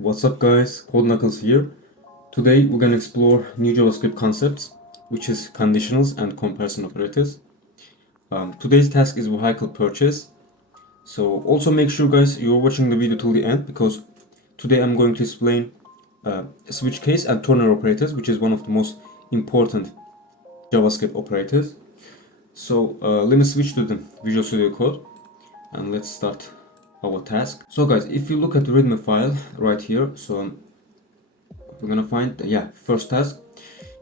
What's up guys, Nuckles here. Today we're gonna explore new JavaScript concepts, which is conditionals and comparison operators. Today's task is vehicle purchase. So also make sure guys you're watching the video till the end, because today I'm going to explain switch case and ternary operators, which is one of the most important JavaScript operators. So let me switch to the Visual Studio Code and let's start our task. So guys, if you look at the readme file right here, so we're gonna find first task.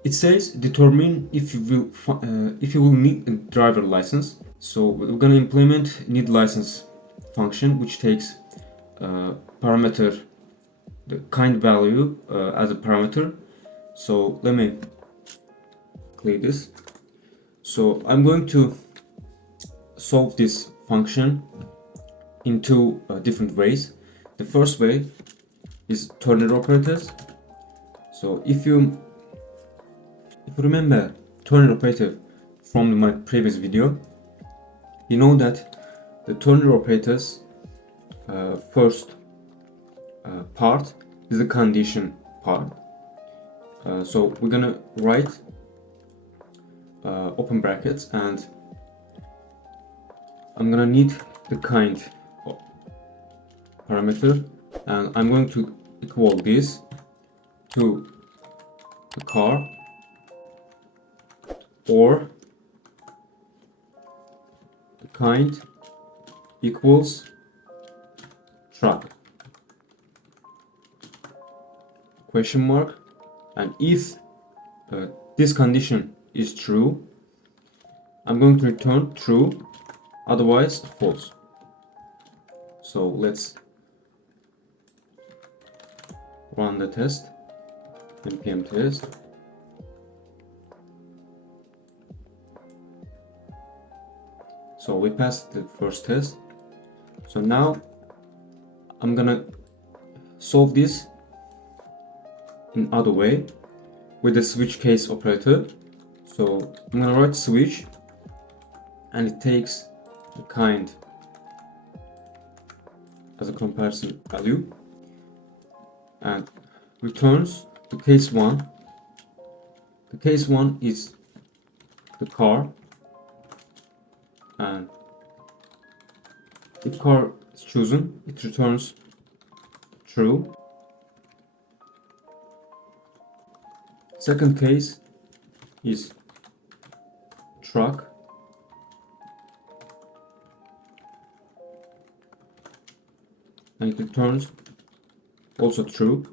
It says determine if you will need a driver license. So we're gonna implement need license function, which takes parameter, the kind value as a parameter. So let me clear this. So I'm going to solve this function in two different ways. The first way is ternary operators. So if you remember ternary operator from my previous video, you know that the ternary operators first part is the condition part. So we're gonna write open brackets, and I'm gonna need the kind parameter, and I'm going to equal this to the car, or the kind equals truck, question mark. And if this condition is true, I'm going to return true, otherwise false. So let's run the test, npm test. So we passed the first test. So now I'm gonna solve this in other way with the switch case operator. So I'm gonna write switch, and it takes the kind as a comparison value and returns the case 1. The case 1 is the car, and if car is chosen, it returns true. Second case is truck, and it returns also true.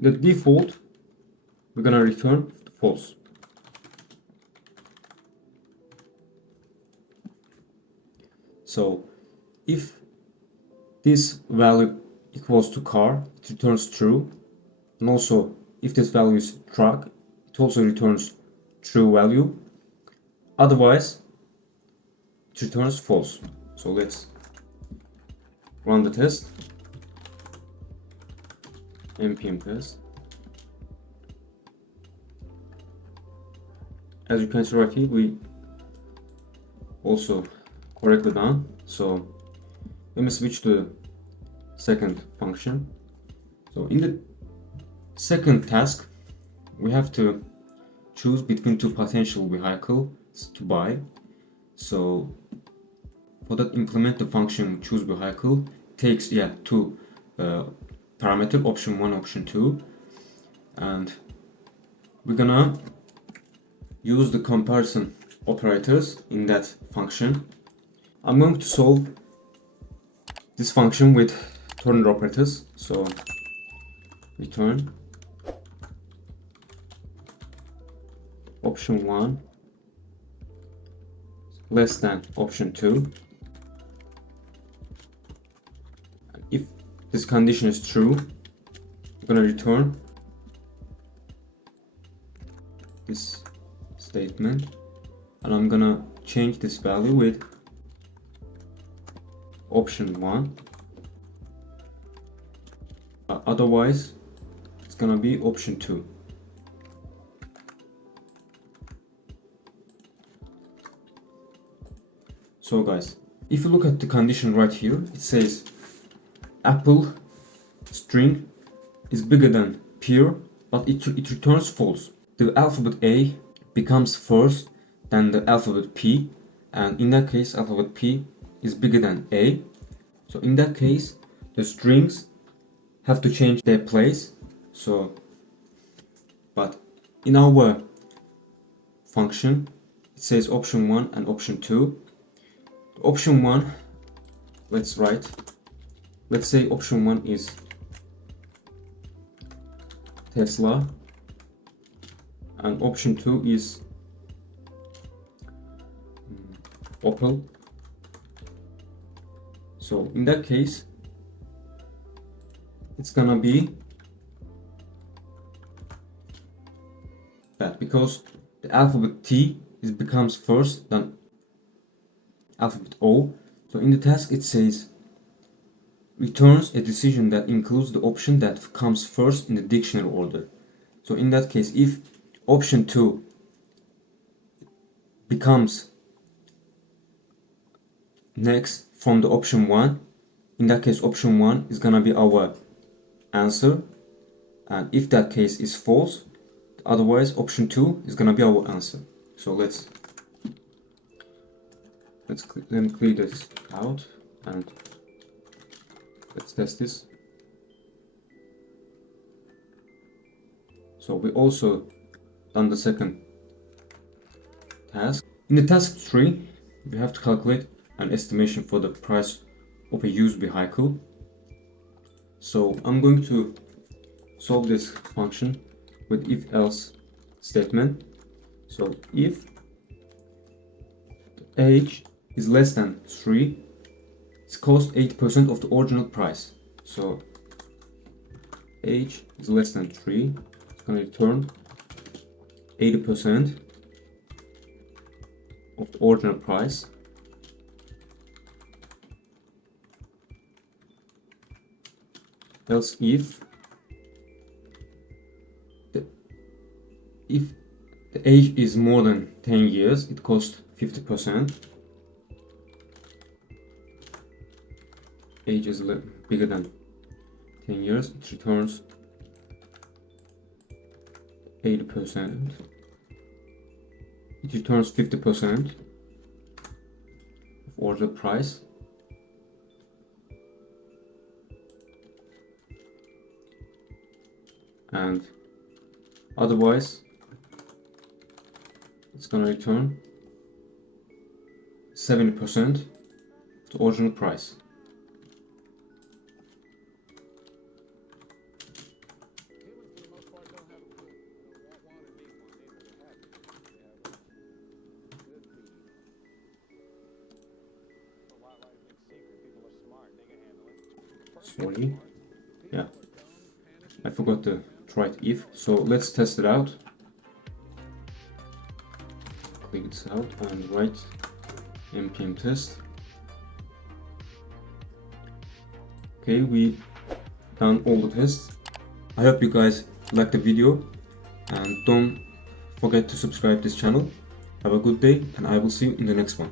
The default, we're gonna return false. So if this value equals to car, it returns true, and also if this value is truck, it also returns true value, otherwise it returns false. So let's run the test, npm test. As you can see right here, we also correctly done. So let me switch to the second function. So in the second task, we have to choose between two potential vehicles to buy. So for that, implement the function choose vehicle. Takes two parameter, option 1, option 2, and we're gonna use the comparison operators in that function. I'm going to solve this function with ternary operators. So return option 1 less than option 2. And if this condition is true, I'm gonna return this statement, and I'm gonna change this value with option 1. Otherwise it's gonna be option 2. So guys, if you look at the condition right here, it says apple string is bigger than pear, but it returns false. The alphabet A becomes first than the alphabet P, and in that case alphabet P is bigger than A. So in that case the strings have to change their place. So but in our function it says option 1 and option 2. Option 1, let's say option 1 is Tesla and option 2 is Opel. So in that case it's gonna be that, because the alphabet T becomes first than alphabet O. So in the task it says returns a decision that includes the option that comes first in the dictionary order. So in that case, if option 2 becomes next from the option 1, in that case option 1 is gonna be our answer, and if that case is false, otherwise option 2 is gonna be our answer. So let me clear this out and let's test this. So we also done the second task. In the task 3 we have to calculate an estimation for the price of a used vehicle. So I'm going to solve this function with if else statement. So if the age is less than 3, it's cost 80% of the original price. So age is less than 3, it's going to return 80% of the original price. Else if the age is more than 10 years, it costs 50%. Age is bigger than 10 years, it returns 80%. It returns 50% of order price. And otherwise it's gonna return 70% of the original price. Sorry, yeah, I forgot to write if, so let's test it out. Click this out and write npm test. Okay, we done all the tests. I hope you guys liked the video, and don't forget to subscribe this channel. Have a good day, and I will see you in the next one.